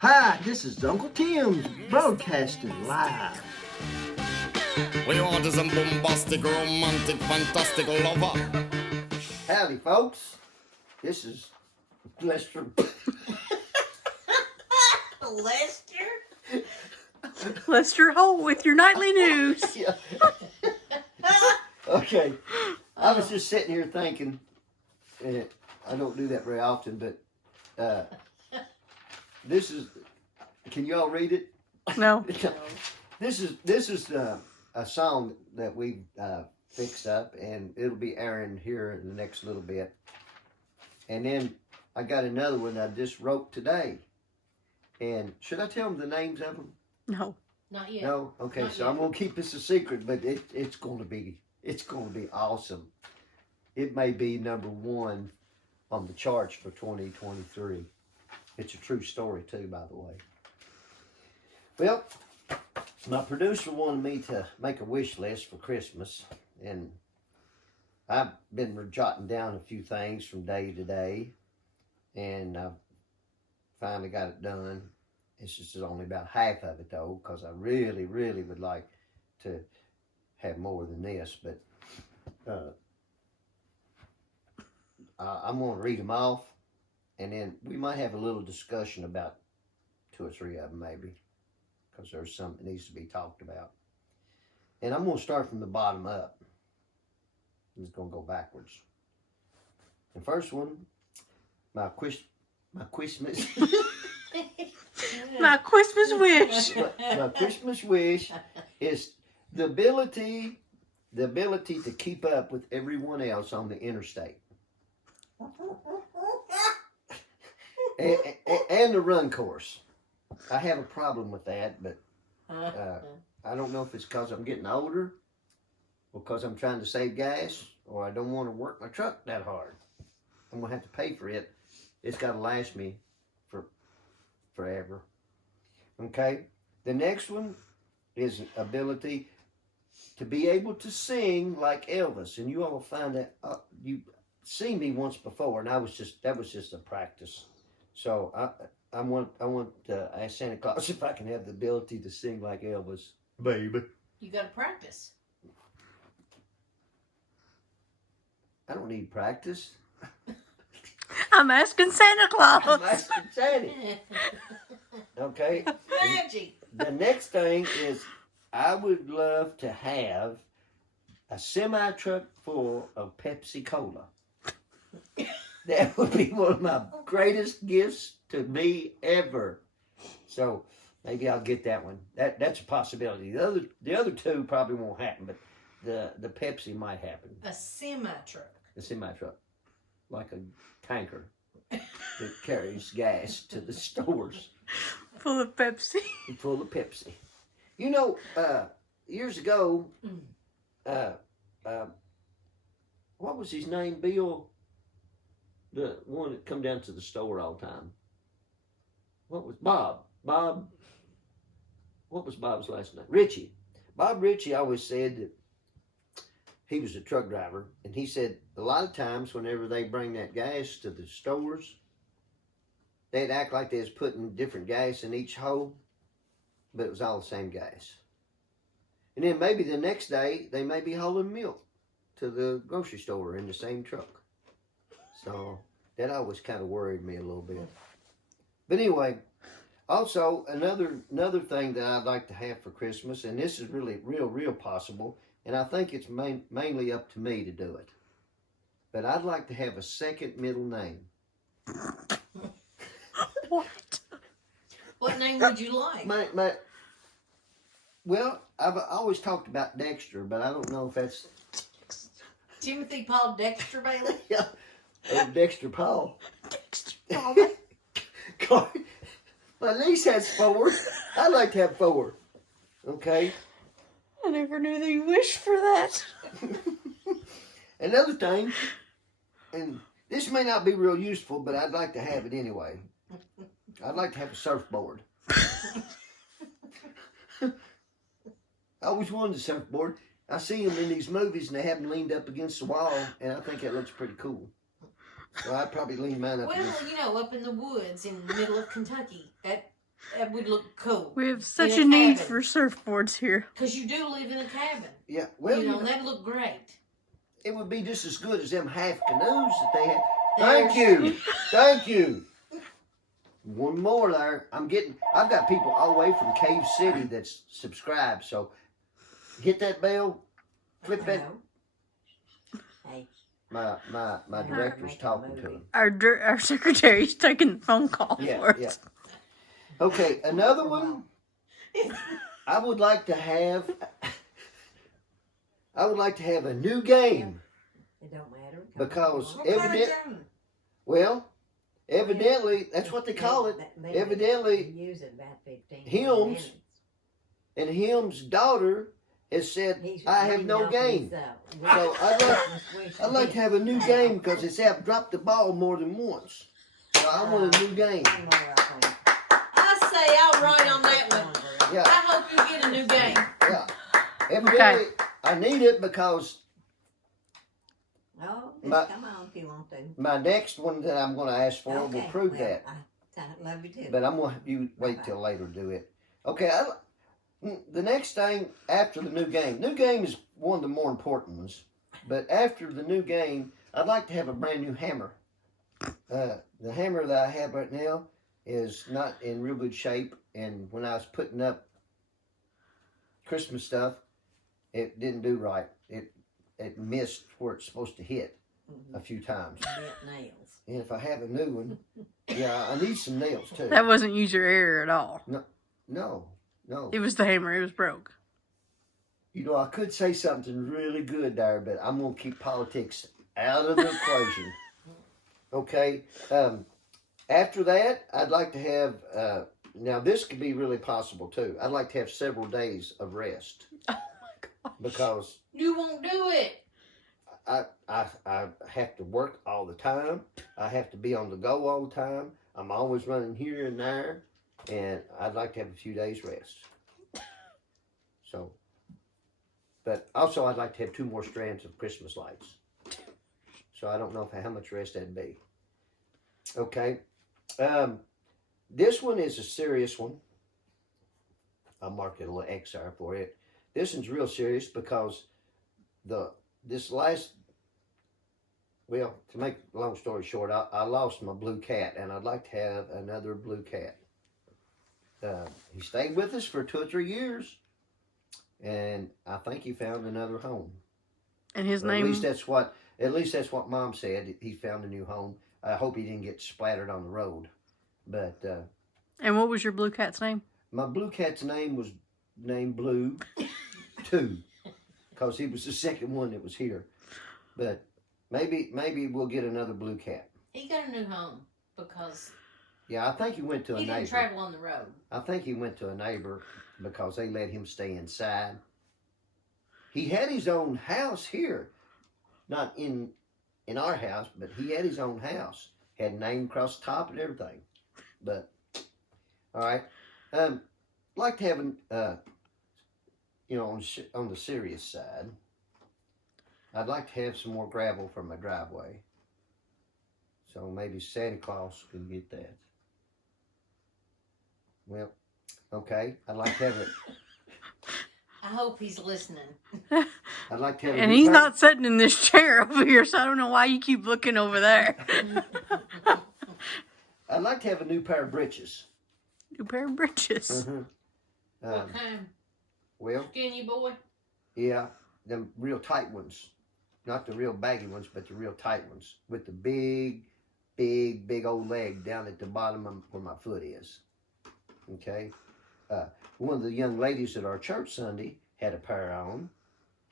Hi, this is Uncle Tim broadcasting live. We want is some bombastic, romantic, fantastic lover. Howdy, folks. This is Lester. Lester? Lester Holt with your nightly news. Yeah. Okay. I was just sitting here thinking, and I don't do that very often, but this is. Can you all read it? No. This is a song that we fixed up, and it'll be airing here in the next little bit. And then I got another one I just wrote today. And should I tell them the names of them? No. Not yet. No. Okay, Not so yet. I'm gonna keep this a secret, but it's gonna be awesome. It may be number one on the charts for 2023. It's a true story too, by the way. Well, my producer wanted me to make a wish list for Christmas, and I've been jotting down a few things from day to day, and I finally got it done. It's just only about half of it though, because I really, really would like to have more than this, but I'm going to read them off, and then we might have a little discussion about 2 or 3 of them maybe, because there's something that needs to be talked about. And I'm going to start from the bottom up. I'm just going to go backwards. The first one, my Christmas, My Christmas wish. my Christmas wish is the ability to keep up with everyone else on the interstate. And the run course. I have a problem with that, but I don't know if it's because I'm getting older, or because I'm trying to save gas, or I don't want to work my truck that hard. I'm going to have to pay for it. It's got to last me for forever. Okay? The next one is ability to be able to sing like Elvis. And you all will find that, you seen me once before, and that was just a practice. So I want to ask Santa Claus if I can have the ability to sing like Elvis, baby. You gotta practice. I don't need practice. I'm asking Santa Claus. I'm asking Santa. Okay. Magic. The next thing is I would love to have a semi-truck full of Pepsi Cola. That would be one of my greatest gifts to me ever. So maybe I'll get that one. That's a possibility. The other two probably won't happen, but the Pepsi might happen. A semi-truck. A semi-truck, like a tanker that carries gas to the stores. Full of Pepsi. Full of Pepsi. You know, years ago, what was his name, Bill? The one that come down to the store all the time. What was Bob? What was Bob's last name? Ritchie. Bob Ritchie always said that he was a truck driver, and he said a lot of times whenever they bring that gas to the stores, they'd act like they was putting different gas in each hole, but it was all the same gas. And then maybe the next day, they may be hauling milk to the grocery store in the same truck. So that always kind of worried me a little bit. But anyway, also another thing that I'd like to have for Christmas, and this is really real possible, and I think it's mainly up to me to do it. But I'd like to have a second middle name. What? What name would you like? Well, I've always talked about Dexter, but I don't know if that's... Timothy Paul Dexter Bailey? Yeah, Dexter Paul. Dexter Paul. My niece has 4. I'd like to have 4. Okay? I never knew that you wished for that. Another thing, and this may not be real useful, but I'd like to have it anyway. I'd like to have a surfboard. I always wanted a surfboard. I see them in these movies, and they have them leaned up against the wall, and I think that looks pretty cool. So I'd probably lean mine up Well, against... you know, up in the woods in the middle of Kentucky, that That would look cool. We have such In a need cabin. for surfboards here. Because you do live in a cabin. Yeah, well, you know, that'd look great. it would be just as good as them half canoes that they had. There's- Thank you. Thank you. One more there. I've got people all the way from Cave City that's subscribed. So hit that bell, flip that. Hey. My director's talking to him. Our secretary's taking the phone call Yeah, for yeah. us. Okay, another one. I would like to have a new game It don't matter. because What kind of game? evidently that's what they call it. Evidently, use it about 15 hymns minutes. and him's daughter has said, He's I have reading no off game. his, So I'd like to have a new game because it's I've dropped the ball more than once. So I want a new game. I say I'll write on that one. Yeah, I hope you get a new game. yeah. Evidently, I need it because Oh, My- come on if you want to. my next one that I'm going to ask for will Okay, prove well, that. I love you too. But I'm going to you wait till later to do it. Okay, the next thing after the new game. New game is one of the more important ones. But after the new game, I'd like to have a brand new hammer. The hammer that I have right now is not in real good shape. And when I was putting up Christmas stuff, it didn't do right. It missed where it's supposed to hit a few times. Bent nails. And if I have a new one, yeah, I need some nails too. That wasn't user error at all. No. It was the hammer. It was broke. You know, I could say something really good there, but I'm going to keep politics out of the equation. Okay. After that, I'd like to have, now this could be really possible too. I'd like to have several days of rest. Oh my gosh. Because You won't do it. I have to work all the time. I have to be on the go all the time. I'm always running here and there. And I'd like to have a few days rest. So, but also I'd like to have 2 more strands of Christmas lights. So I don't know how much rest that'd be. Okay. This one is a serious one. I'll mark it a little X there for it. This one's real serious because to make a long story short, I lost my blue cat, and I'd like to have another blue cat. He stayed with us for 2 or 3 years, and I think he found another home. And his Or name? At least that's what Mom said. He found a new home. I hope he didn't get splattered on the road. But And what was your blue cat's name? my blue cat's name was named Blue 2, because he was the second one that was here. But maybe we'll get another blue cat. He got a new home because Yeah, I think he went to a he neighbor. didn't travel on the road. I think he went to a neighbor because they let him stay inside. He had his own house here, not in our house, but he had his own house. Had name across the top and everything. But all right, like to have on the serious side, I'd like to have some more gravel for my driveway. So maybe Santa Claus can get that. Well, okay. I'd like to have it. I hope he's listening. I'd like to have. And he's not sitting in this chair over here, so I don't know why you keep looking over there. I'd like to have a new pair of breeches. New pair of breeches. Mm-hmm. What kind? Well, Skinny boy? yeah, them real tight ones, not the real baggy ones, but the real tight ones with the big old leg down at the bottom of where my foot is. Okay. One of the young ladies at our church Sunday had a pair on.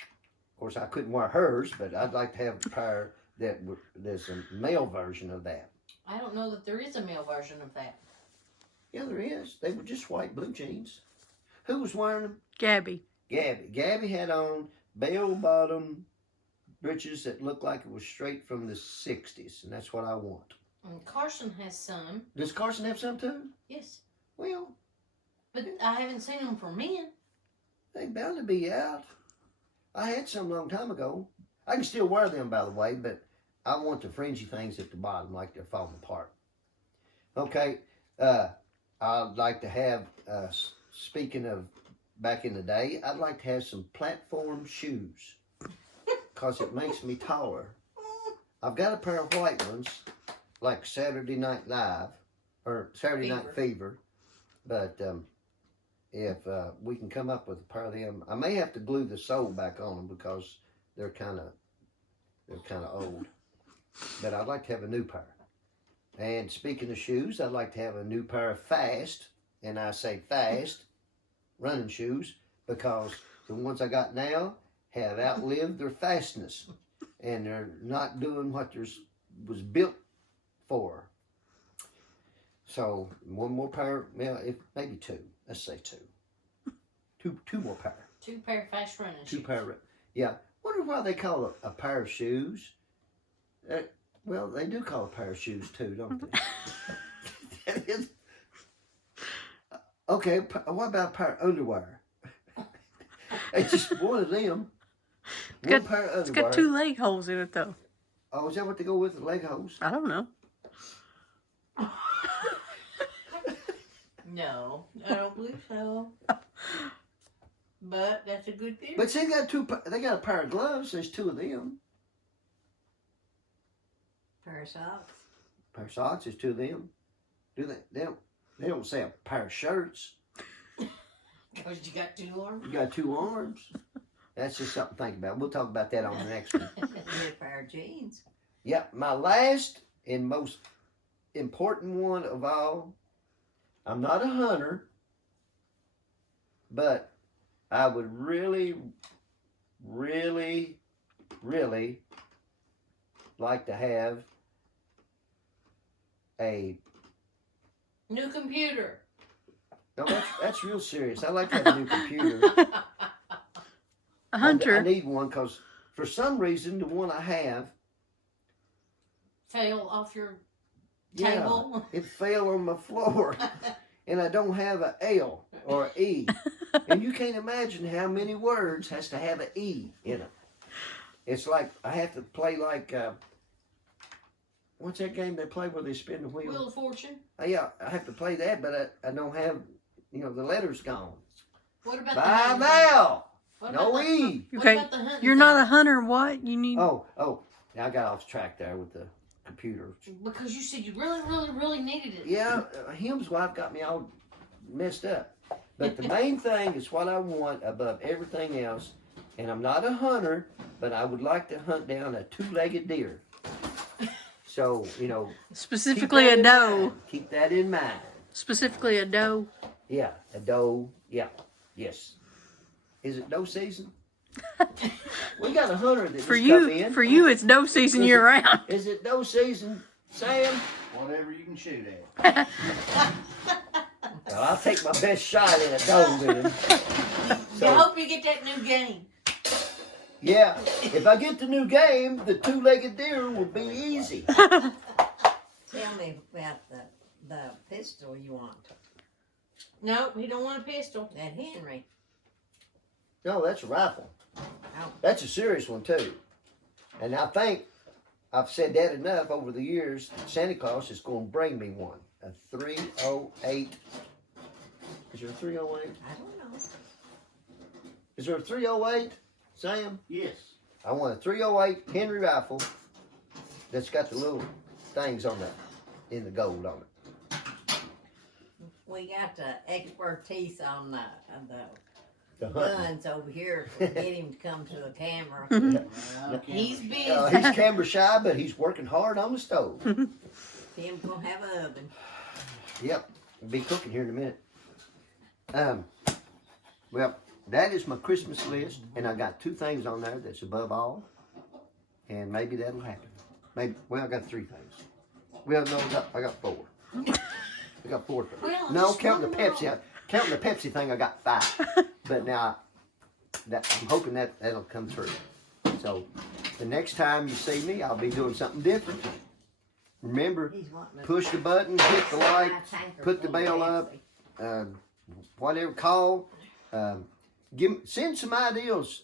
Of course, I couldn't wear hers, but I'd like to have a pair there's a male version of that. I don't know that there is a male version of that. Yeah, there is. They were just white blue jeans. Who was wearing them? Gabby. Gabby. Gabby had on bell-bottom breeches that looked like it was straight from the 60s, and that's what I want. And Carson has some. Does Carson have some too? Yes. Well, But I haven't seen them for men. they bound to be out. I had some a long time ago. I can still wear them, by the way, but I want the fringy things at the bottom like they're falling apart. Okay, I'd like to have, speaking of back in the day, I'd like to have some platform shoes because it makes me taller. I've got a pair of white ones, like Saturday Night Live or Saturday Night Fever, but if we can come up with a pair of them, I may have to glue the sole back on them because they're kind of old. But I'd like to have a new pair. And speaking of shoes, I'd like to have a new pair of fast, and I say fast, running shoes, because the ones I got now have outlived their fastness, and they're not doing what was built for. So one more pair, well, maybe two. Let's say two more pair. 2 pair of fast running shoes. 2 pair, yeah. Wonder why they call a pair of shoes. Well, they do call a pair of shoes too, don't they? That is, okay, what about a pair of underwear? It's just one of them. One pair of underwear. It's got 2 leg holes in it, though. Oh, is that what they go with, the leg holes? I don't know. No, I don't believe so. But that's a good theory. But see, they got a pair of gloves. There's 2 of them. Pair of socks. Pair of socks. There's 2 of them. Do they? They don't say a pair of shirts. Because you got 2 arms. You got 2 arms. That's just something to think about. We'll talk about that on the next one. A pair of jeans. Yep, my last and most important one of all. I'm not a hunter, but I would really, really, really like to have a New computer. no. That's real serious. I like to have a new computer. A hunter. I need one because for some reason the one I have Fell off your yeah, table. it fell on my floor, and I don't have a L or a E, and you can't imagine how many words has to have an E in it. It's like I have to play like what's that game they play where they spin the wheel? Wheel of Fortune. Yeah, I have to play that, but I don't have the letters gone. What about By the hunting? vowel, What no about E. What Okay, about the hunting you're not a thing? hunter. What you need? Oh, now I got off track there with the computer. Because you said you really, really, really needed it. Yeah, him's wife got me all messed up. But the main thing is what I want above everything else. And I'm not a hunter, but I would like to hunt down a 2-legged deer. So, Specifically keep a that in doe. mind. Keep that in mind. Specifically a doe. Yeah, a doe. Yeah, yes. Is it doe season? We got a hunter that For just come you, in. for you, it's doe season Is year it- round. Is it doe season, Sam? Whatever you can shoot at. Well, I'll take my best shot at a doe with him. I hope you get that new game. Yeah, if I get the new game, the 2-legged deer will be easy. Tell me about the pistol you want. No, he don't want a pistol. That Henry. No, that's a rifle. Oh. That's a serious one too. And I think I've said that enough over the years. Santa Claus is going to bring me one. A 308. Is there a 308? I don't know. Is there a 308, Sam? Yes. I want a 308 Henry rifle that's got the little things on in the gold on it. We got the expertise on the The hunting. guns over here. Get him to come to the camera. He's busy. He's camera shy, but he's working hard on the stove. Tim's gonna have an oven. Yep, we'll be cooking here in a minute. Well, that is my Christmas list, and I got 2 things on there that's above all, and maybe that'll happen. Maybe. Well, I got 3 things. Well, no, I got 4. I got 4 things. Well, No, just counting the one more. Pepsi. Counting the Pepsi thing, I got 5. But now, I'm hoping that'll come through. So, the next time you see me, I'll be doing something different. Remember, He's wanting to push the button, hit the light, tanker put the full of bell up, Pepsi. whatever, call. Send some ideas.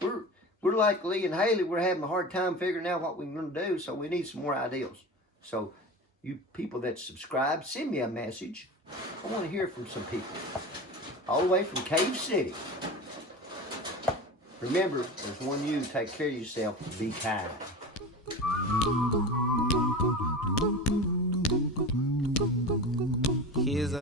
We're like Lee and Haley. We're having a hard time figuring out what we're going to do, so we need some more ideas. So You people that subscribe, send me a message. I want to hear from some people. All the way from Cave City. Remember, there's one you. Take care of yourself. Be kind.